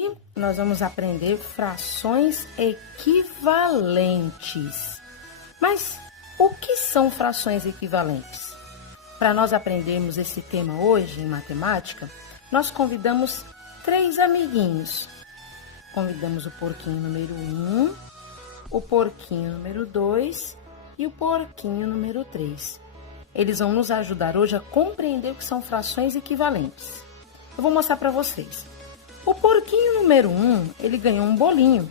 E nós vamos aprender frações equivalentes. Mas o que são frações equivalentes? Para nós aprendermos esse tema hoje em matemática, nós convidamos 3 amiguinhos. Convidamos o porquinho número 1, o porquinho número 2 e o porquinho número 3. Eles vão nos ajudar hoje a compreender o que são frações equivalentes. Eu vou mostrar para vocês. O porquinho número 1, ele ganhou um bolinho.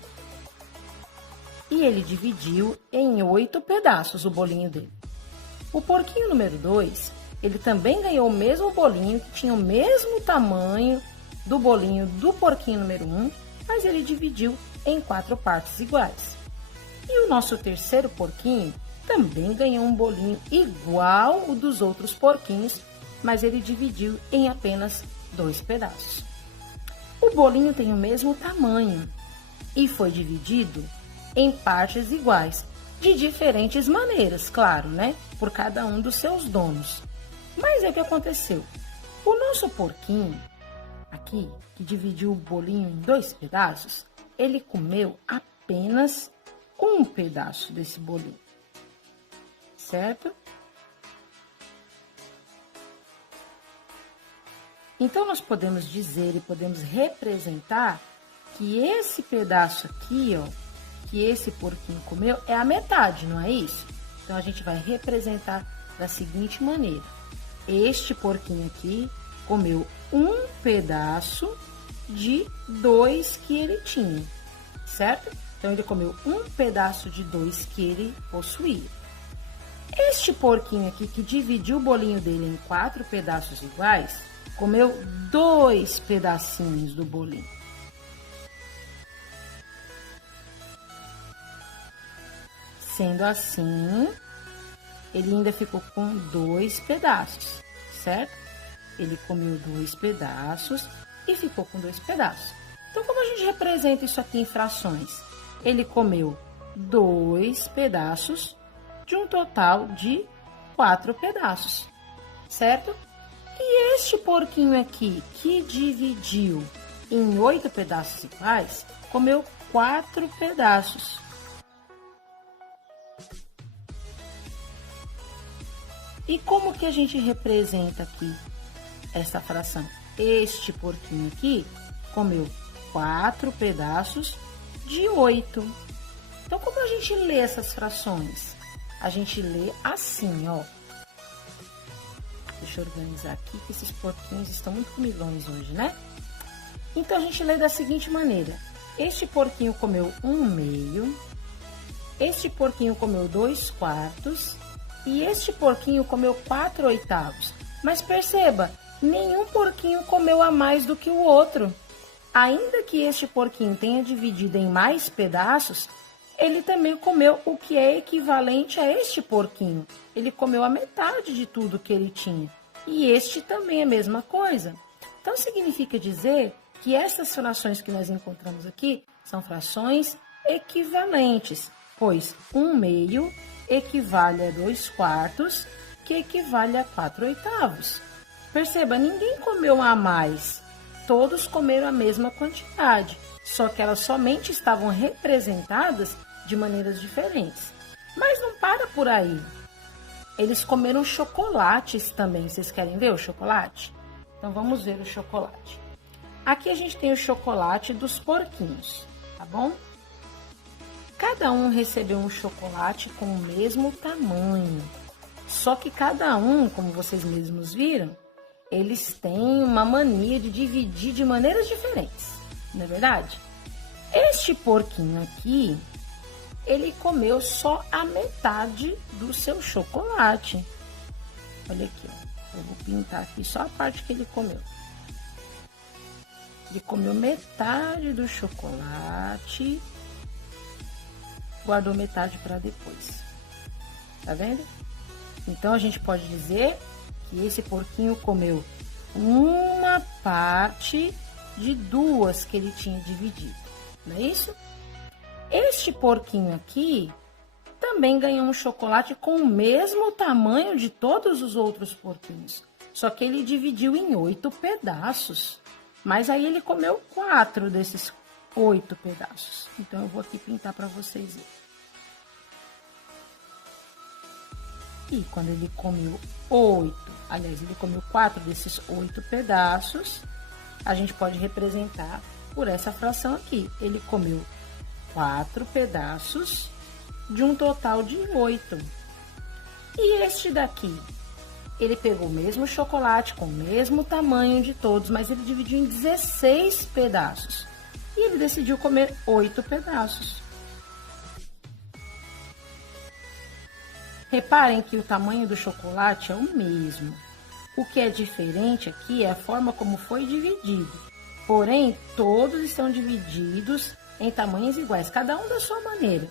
E ele dividiu em 8 pedaços o bolinho dele. O porquinho número 2, ele também ganhou o mesmo bolinho, que tinha o mesmo tamanho do bolinho do porquinho número 1, mas ele dividiu em 4 partes iguais. E o nosso terceiro porquinho também ganhou um bolinho igual o dos outros porquinhos, mas ele dividiu em apenas 2 pedaços. O bolinho tem o mesmo tamanho e foi dividido em partes iguais, de diferentes maneiras, claro, né? Por cada um dos seus donos. Mas é o que aconteceu. O nosso porquinho, aqui, que dividiu o bolinho em 2 pedaços, ele comeu apenas um pedaço desse bolinho, certo? Então, nós podemos dizer e podemos representar que esse pedaço aqui, ó, que esse porquinho comeu, é a metade, não é isso? Então, a gente vai representar da seguinte maneira. Este porquinho aqui comeu um pedaço de 2 que ele tinha, certo? Então, ele comeu um pedaço de 2 que ele possuía. Este porquinho aqui, que dividiu o bolinho dele em 4 pedaços iguais, comeu 2 pedacinhos do bolinho. Sendo assim, ele ainda ficou com 2 pedaços, certo? Ele comeu 2 pedaços e ficou com 2 pedaços. Então, como a gente representa isso aqui em frações? Ele comeu 2 pedaços de um total de 4 pedaços, certo? E este porquinho aqui, que dividiu em 8 pedaços iguais, comeu 4 pedaços. E como que a gente representa aqui essa fração? Este porquinho aqui comeu 4 pedaços de 8. Então, como a gente lê essas frações? A gente lê assim, ó. Deixa eu organizar aqui, que esses porquinhos estão muito comilões hoje, né? Então, a gente lê da seguinte maneira. Este porquinho comeu 1/2. Este porquinho comeu 2/4. E este porquinho comeu 4/8. Mas perceba, nenhum porquinho comeu a mais do que o outro. Ainda que este porquinho tenha dividido em mais pedaços, ele também comeu o que é equivalente a este porquinho. Ele comeu a metade de tudo que ele tinha. E este também é a mesma coisa. Então, significa dizer que essas frações que nós encontramos aqui são frações equivalentes, pois 1/2 equivale a 2/4, que equivale a 4/8. Perceba, ninguém comeu a mais, todos comeram a mesma quantidade, só que elas somente estavam representadas de maneiras diferentes. Mas não para por aí. Eles comeram chocolates também. Vocês querem ver o chocolate? Então, vamos ver o chocolate. Aqui a gente tem o chocolate dos porquinhos, tá bom? Cada um recebeu um chocolate com o mesmo tamanho. Só que cada um, como vocês mesmos viram, eles têm uma mania de dividir de maneiras diferentes, não é verdade? Este porquinho aqui, ele comeu só a metade do seu chocolate. Olha aqui, ó. Eu vou pintar aqui só a parte que ele comeu. Ele comeu metade do chocolate, guardou metade para depois. Tá vendo? Então, a gente pode dizer que esse porquinho comeu uma parte de 2 que ele tinha dividido, não é isso? Este porquinho aqui também ganhou um chocolate com o mesmo tamanho de todos os outros porquinhos, só que ele dividiu em 8 pedaços. Mas aí ele comeu 4 desses 8 pedaços. Então, eu vou aqui pintar para vocês verem. E quando ele comeu 8, aliás, ele comeu 4 desses 8 pedaços, a gente pode representar por essa fração aqui. Ele comeu 4 pedaços de um total de 8. E este daqui, ele pegou o mesmo chocolate com o mesmo tamanho de todos, mas ele dividiu em 16 pedaços. E ele decidiu comer 8 pedaços. Reparem que o tamanho do chocolate é o mesmo. O que é diferente aqui é a forma como foi dividido. Porém, todos estão divididos em tamanhos iguais, cada um da sua maneira.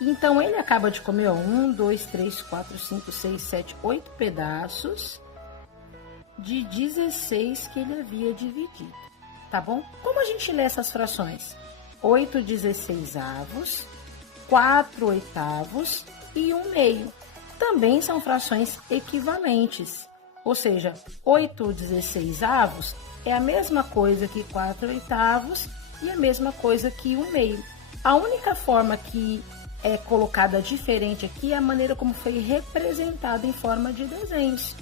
Então, ele acaba de comer 1, 2, 3, 4, 5, 6, 7, 8 pedaços de 16 que ele havia dividido, tá bom? Como a gente lê essas frações? 8 16avos, 4 oitavos e 1 meio. Também são frações equivalentes, ou seja, 8 16avos é a mesma coisa que 4 oitavos e a mesma coisa que 1 meio. A única forma que é colocada diferente aqui é a maneira como foi representada em forma de desenhos.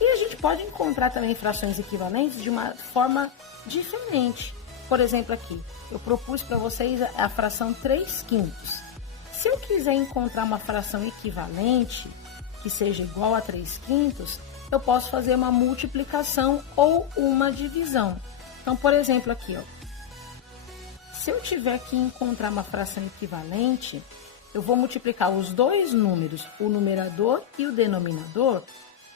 E a gente pode encontrar também frações equivalentes de uma forma diferente. Por exemplo, aqui, eu propus para vocês a fração 3/5. Se eu quiser encontrar uma fração equivalente, que seja igual a 3/5, eu posso fazer uma multiplicação ou uma divisão. Então, por exemplo, aqui, ó. Se eu tiver que encontrar uma fração equivalente, eu vou multiplicar os dois números, o numerador e o denominador,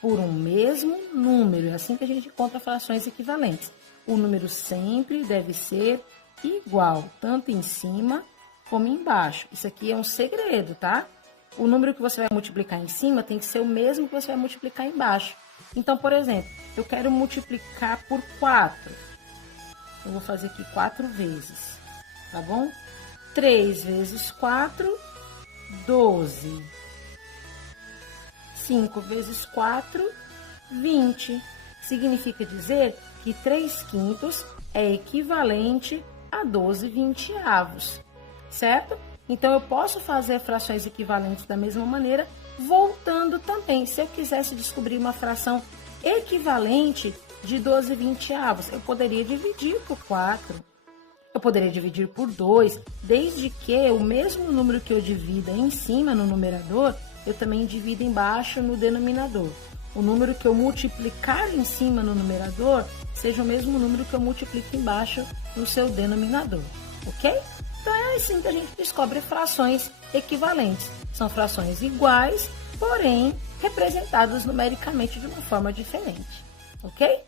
por um mesmo número. É assim que a gente encontra frações equivalentes. O número sempre deve ser igual, tanto em cima como embaixo. Isso aqui é um segredo, tá? O número que você vai multiplicar em cima tem que ser o mesmo que você vai multiplicar embaixo. Então, por exemplo, eu quero multiplicar por 4. Eu vou fazer aqui 4 vezes, tá bom? 3 vezes 4, 12. 5 vezes 4, 20. Significa dizer que 3/5 é equivalente a 12 vinteavos, certo? Então, eu posso fazer frações equivalentes da mesma maneira, voltando também. Se eu quisesse descobrir uma fração equivalente de 12 vinteavos, eu poderia dividir por 4. Eu poderia dividir por 2, desde que o mesmo número que eu divida em cima no numerador, eu também divido embaixo no denominador. O número que eu multiplicar em cima no numerador seja o mesmo número que eu multiplico embaixo no seu denominador, ok? Então, é assim que a gente descobre frações equivalentes. São frações iguais, porém representadas numericamente de uma forma diferente, ok?